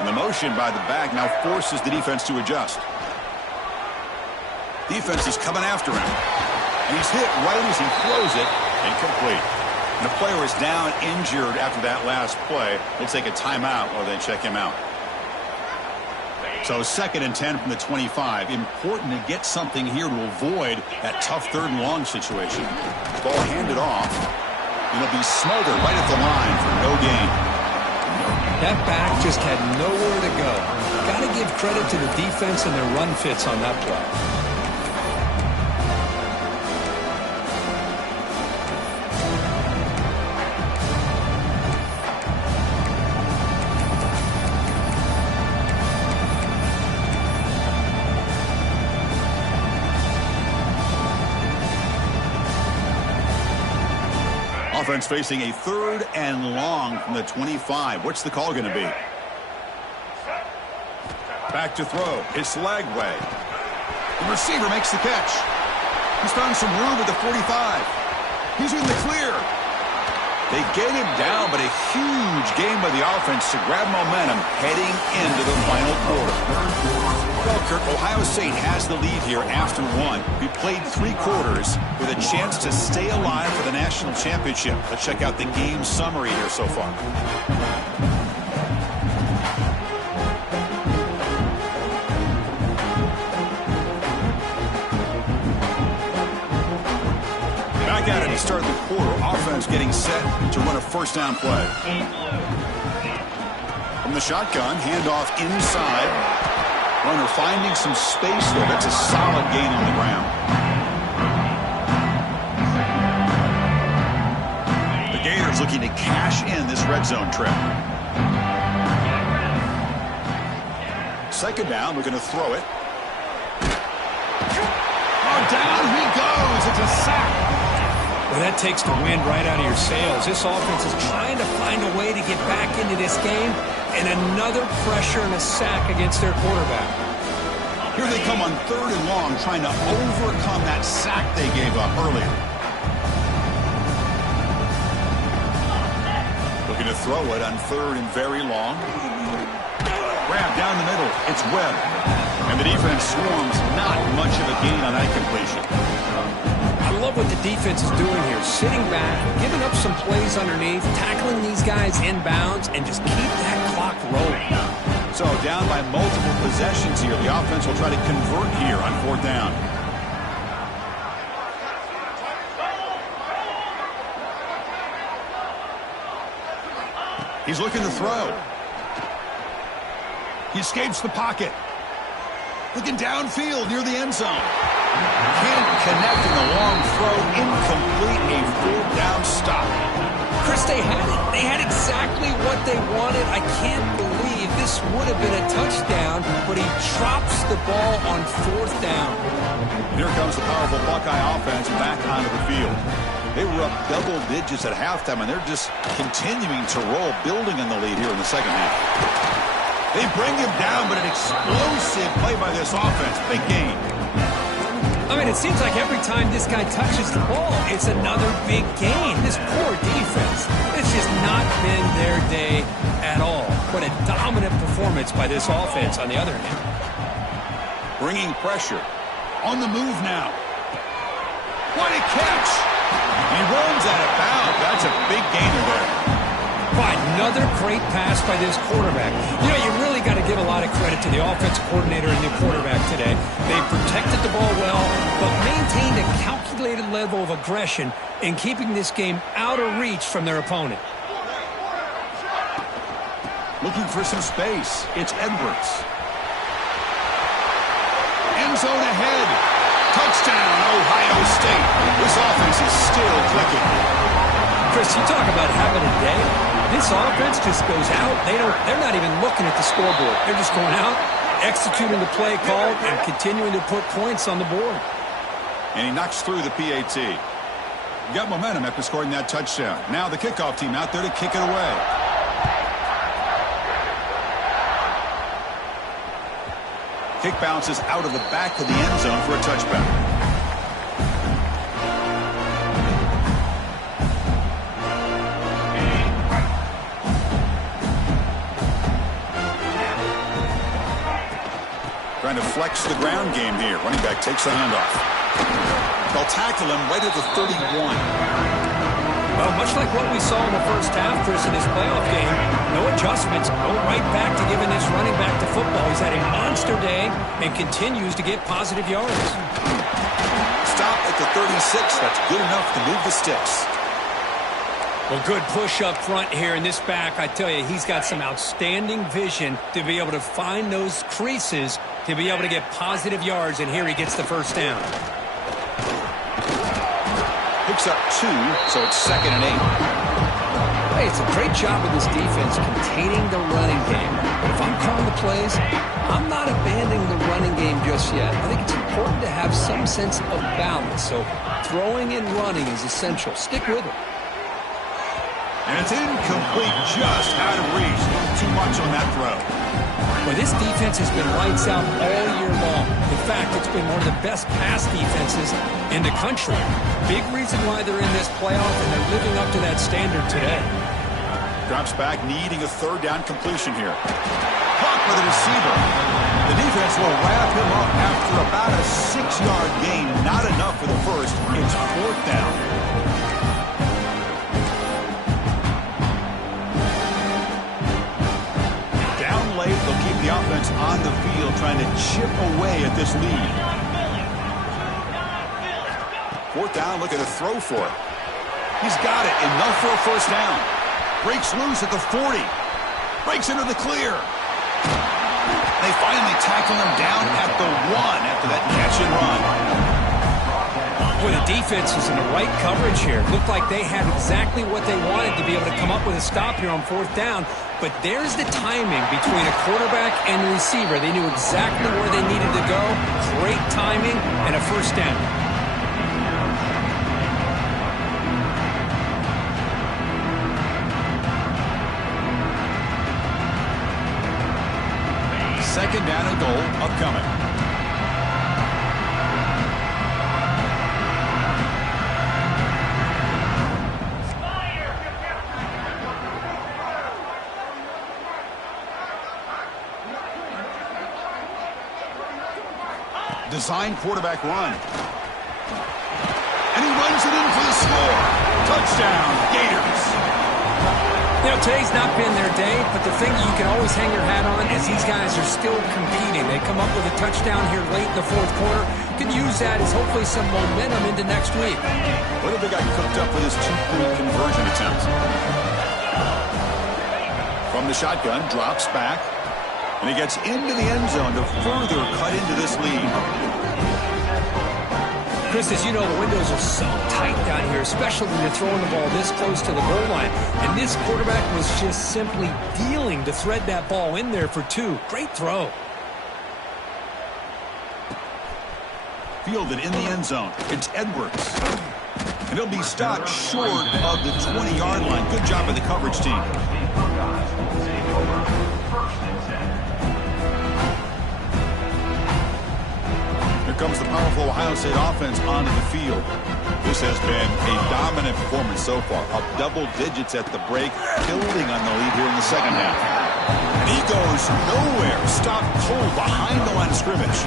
And the motion by the back now forces the defense to adjust. Defense is coming after him. And he's hit right as he throws it. Incomplete. And the player is down injured after that last play. We'll take a timeout while they check him out. So 2nd and 10 from the 25. Important to get something here to avoid that tough 3rd and long situation. Ball handed off. It'll be smothered right at the line for no gain. That back just had nowhere to go. Got to give credit to the defense and their run fits on that play. Offense facing a 3rd and long from the 25. What's the call going to be? Back to throw. It's Lagway. The receiver makes the catch. He's found some room at the 45. He's in the clear. They get him down, but a huge game by the offense to grab momentum heading into the final quarter. Well, Kirk, Ohio State has the lead here after 1. We played 3 quarters with a chance to stay alive for the national championship. Let's check out the game summary here so far. Back at it to start the quarter. Offense getting set to run a first down play. From the shotgun, handoff inside. Runner finding some space there. That's a solid gain on the ground. The Gators looking to cash in this red zone trip. 2nd down, we're going to throw it. Oh, down he goes. It's a sack. Well, that takes the wind right out of your sails. This offense is trying to find a way to get back into this game, and another pressure and a sack against their quarterback. Here they come on 3rd and long, trying to overcome that sack they gave up earlier. Looking to throw it on 3rd and very long. Grab down the middle. It's Webb. And the defense swarms. Not much of a gain on that completion. I love what the defense is doing here. Sitting back, giving up some plays underneath, tackling these guys inbounds, and just keep that clock rolling. So down by multiple possessions here. The offense will try to convert here on 4th down. He's looking to throw. He escapes the pocket. Looking downfield near the end zone. Can't connect in the long throw. Incomplete. A 4th down stop. Chris, they had it. They had exactly what they wanted. I can't believe this would have been a touchdown, but he drops the ball on 4th down. Here comes the powerful Buckeye offense back onto the field. They were up double digits at halftime, and they're just continuing to roll, building on the lead here in the 2nd half. They bring him down, but an explosive play by this offense. Big gain. I mean, it seems like every time this guy touches the ball, it's another big gain. This poor defense, it's just not been their day at all. What a dominant performance by this offense on the other hand. Bringing pressure. On the move now. What a catch. He runs out of bounds. That's a big gainer there. Another great pass by this quarterback. You know, you really got to give a lot of credit to the offensive coordinator and the quarterback today. They protected the ball well, but maintained a calculated level of aggression in keeping this game out of reach from their opponent. Looking for some space. It's Edwards. his own ahead. Touchdown, Ohio State. This offense is still clicking. Chris, you talk about having a day. This offense just goes out. They're not even looking at the scoreboard. They're just going out, executing the play called, and continuing to put points on the board. And he knocks through the PAT. He got momentum after scoring that touchdown. Now the kickoff team out there to kick it away. Kick bounces out of the back of the end zone for a touchback. Trying to flex the ground game here. Running back takes the handoff. They'll tackle him right at the 31. Well, much like what we saw in the first half, Chris, in this playoff game, no adjustments, go right back to giving this running back to football. He's had a monster day and continues to get positive yards. Stop at the 36. That's good enough to move the sticks. Well, good push up front here in this back. I tell you, he's got some outstanding vision to be able to find those creases to be able to get positive yards, and here he gets the first down. Picks up 2, so it's 2nd and 8. Hey, it's a great job of this defense containing the running game. But if I'm calling the plays, I'm not abandoning the running game just yet. I think it's important to have some sense of balance. So throwing and running is essential. Stick with it. And it's incomplete, just out of reach. Too much on that throw. Well, this defense has been lights out all year long. In fact, it's been one of the best pass defenses in the country. Big reason why they're in this playoff, and they're living up to that standard today. Drops back, needing a 3rd down completion here. Caught by the receiver. The defense will wrap him up after about a 6-yard gain. Not enough for the first. It's 4th down. They'll keep the offense on the field trying to chip away at this lead. 4th down, looking to throw for it. He's got it, enough for a first down. Breaks loose at the 40. Breaks into the clear. They finally tackle him down at the 1 after that catch and run. Boy, the defense was in the right coverage here. Looked like they had exactly what they wanted to be able to come up with a stop here on 4th down. But there's the timing between a quarterback and the receiver. They knew exactly where they needed to go. Great timing and a first down. Second down and goal upcoming. Design quarterback run. And he runs it in for the score. Touchdown, Gators. You know, today's not been their day, but the thing you can always hang your hat on is these guys are still competing. They come up with a touchdown here late in the 4th quarter. Can use that as hopefully some momentum into next week. What have they got cooked up for this 2-point conversion attempt? From the shotgun, drops back. And he gets into the end zone to further cut into this lead. Chris, as you know, the windows are so tight down here, especially when you're throwing the ball this close to the goal line. And this quarterback was just simply dealing to thread that ball in there for 2. Great throw. Fielded in the end zone. It's Edwards. And he'll be stopped short of the 20-yard line. Good job by the coverage team. Comes the powerful Ohio State offense onto the field. This has been a dominant performance so far. Up double digits at the break, building on the lead here in the second half. And he goes nowhere. Stopped cold behind the line of scrimmage.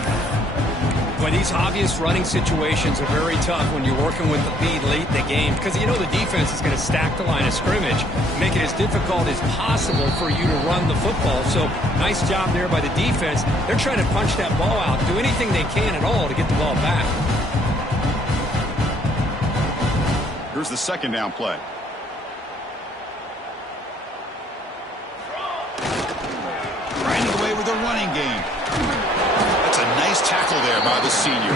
Well, these obvious running situations are very tough when you're working with the lead late in the game because you know the defense is going to stack the line of scrimmage, make it as difficult as possible for you to run the football. So nice job there by the defense. They're trying to punch that ball out, do anything they can at all to get the ball back. Here's the second down play. Grinding away with the running game. That's a nice tackle there by the senior.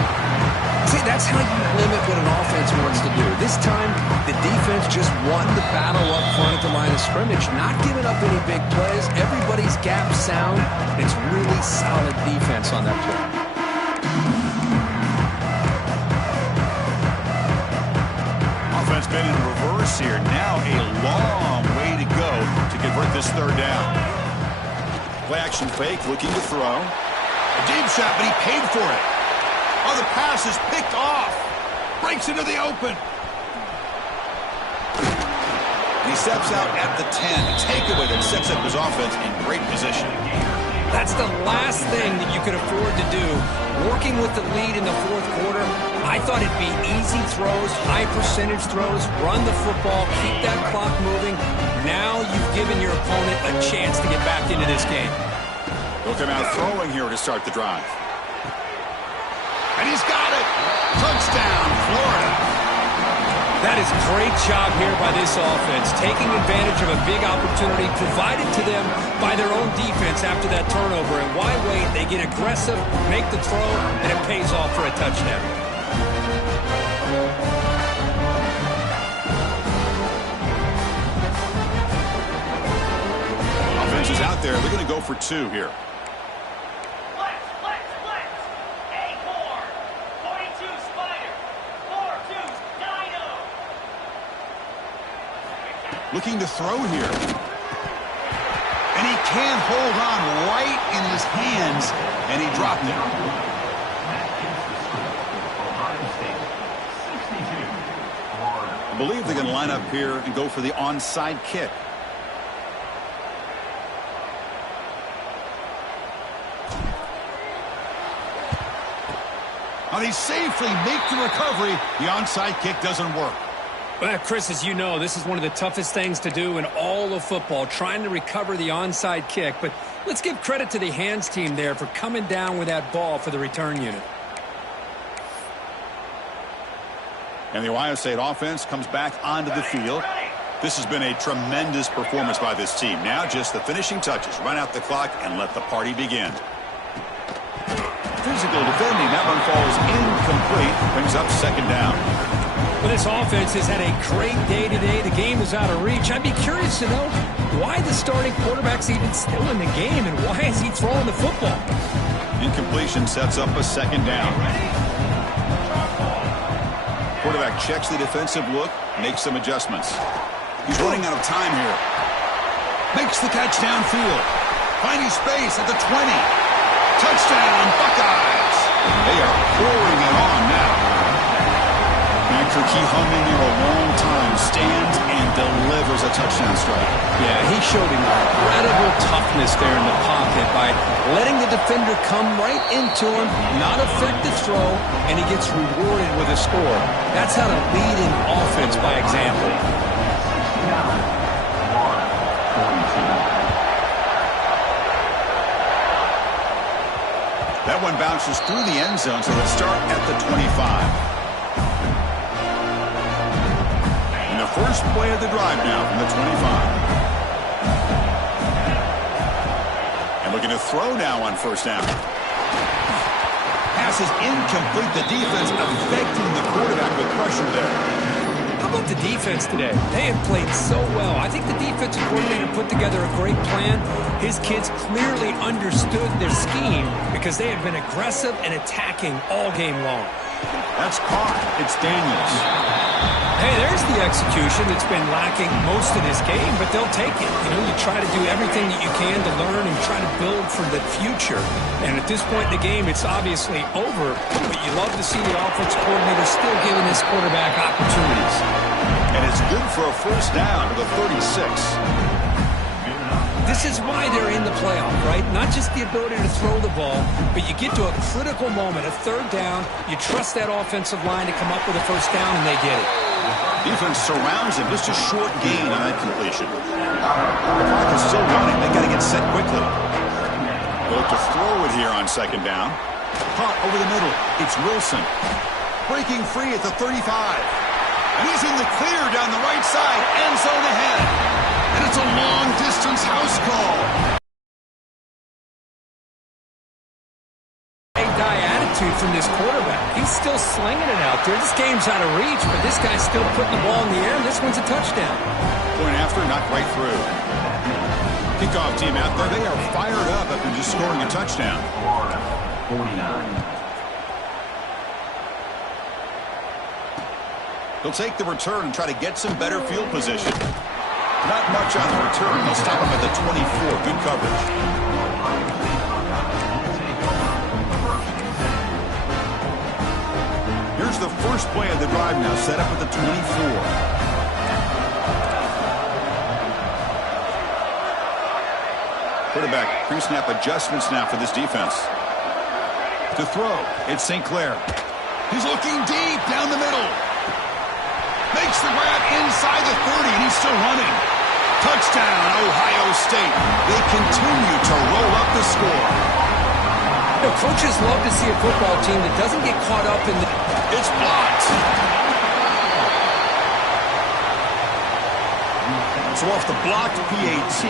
See, that's how you limit what an offense wants to do. This time, the defense just won the battle up front at the line of scrimmage, not giving up any big plays. Everybody's gap sound. It's really solid defense on that play. Offense been in reverse here. Now a long way to go to convert this third down. Play action fake, looking to throw. A deep shot, but he paid for it. Oh, the pass is picked off. Breaks into the open. He steps out at the 10. A takeaway that sets up his offense in great position. That's the last thing that you could afford to do. Working with the lead in the fourth quarter, I thought it'd be easy throws, high percentage throws, run the football, keep that clock moving. Now you've given your opponent a chance to get back into this game. He'll come out throwing here to start the drive. And he's got it. Touchdown, Florida. That is a great job here by this offense, taking advantage of a big opportunity provided to them by their own defense after that turnover. And why wait? They get aggressive, make the throw, and it pays off for a touchdown. Offense is out there. They're going to go for two here. Looking to throw here. And he can't hold on right in his hands, and he dropped it. I believe they're going to line up here and go for the onside kick. Now they safely make the recovery. The onside kick doesn't work. Well, Chris, as you know, this is one of the toughest things to do in all of football, trying to recover the onside kick. But let's give credit to the hands team there for coming down with that ball for the return unit. And the Ohio State offense comes back onto the field. This has been a tremendous performance by this team. Now just the finishing touches. Run out the clock and let the party begin. Physical defending. That one falls incomplete. Brings up second down. Well, this offense has had a great day today. The game is out of reach. I'd be curious to know why the starting quarterback's even still in the game and why is he throwing the football? Incompletion sets up a second down. Quarterback checks the defensive look, makes some adjustments. He's running out of time here. Makes the catch downfield. Finding space at the 20. Touchdown, Buckeyes. They are pouring it on now. Key humming here a long time, stands and delivers a touchdown strike. Yeah, he showed incredible toughness there in the pocket by letting the defender come right into him, not affect the throw, and he gets rewarded with a score. That's how to lead an offense by example. That one bounces through the end zone, so let's start at the 25. First play of the drive now from the 25. And looking to throw now on first down. Pass is incomplete. The defense affecting the quarterback with pressure there. How about the defense today? They have played so well. I think the defensive coordinator put together a great plan. His kids clearly understood their scheme because they have been aggressive and attacking all game long. That's caught. It's Daniels. Hey, there's the execution that's been lacking most of this game, but they'll take it. You know, you try to do everything that you can to learn and try to build for the future. And at this point in the game, it's obviously over, but you love to see the offense coordinator still giving his quarterback opportunities. And it's good for a first down to the 36. This is why they're in the playoff, right? Not just the ability to throw the ball, but you get to a critical moment, a third down, you trust that offensive line to come up with a first down, and they get it. Defense surrounds him. Just a short gain on that completion. The clock is still running. They got to get set quickly. They'll look to throw it here on second down. Caught over the middle. It's Wilson. Breaking free at the 35. And he's in the clear down the right side. End zone ahead. And it's a long-distance house call. Die attitude from this quarterback. He's still slinging it out there. This game's out of reach, but this guy's still putting the ball in the air, and this one's a touchdown. Point after, not quite through. Kickoff team out there, they are fired up after just scoring a touchdown. 49. They'll take the return and try to get some better field position. Not much on the return. They'll stop him at the 24. Good coverage. Here's the first play of the drive now, set up at the 24. Quarterback pre-snap adjustments now for this defense. To throw, it's St. Clair. He's looking deep down the middle. Makes the grab inside the 30, and he's still running. Touchdown, Ohio State. They continue to roll up the score. You know, coaches love to see a football team that doesn't get caught up in the... It's blocked. So off the blocked PAT,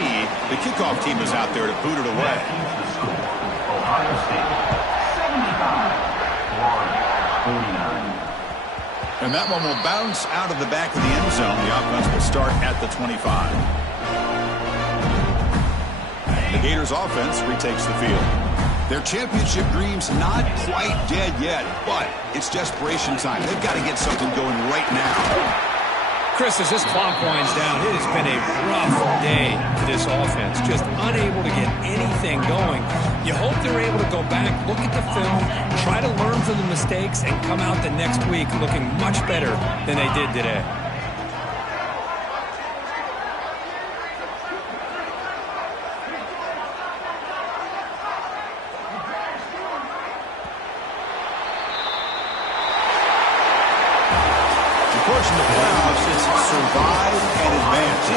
the kickoff team is out there to boot it away. Ohio State, 75, 49. And that one will bounce out of the back of the end zone. The offense will start at the 25. The Gators offense retakes the field. Their championship dreams not quite dead yet, but it's desperation time. They've got to get something going right now. Chris, as this clock winds down, it has been a rough day for this offense. Just unable to get anything going. You hope they're able to go back, look at the film, try to learn from the mistakes, and come out the next week looking much better than they did today. Of course, in the playoffs, it's survive and advance.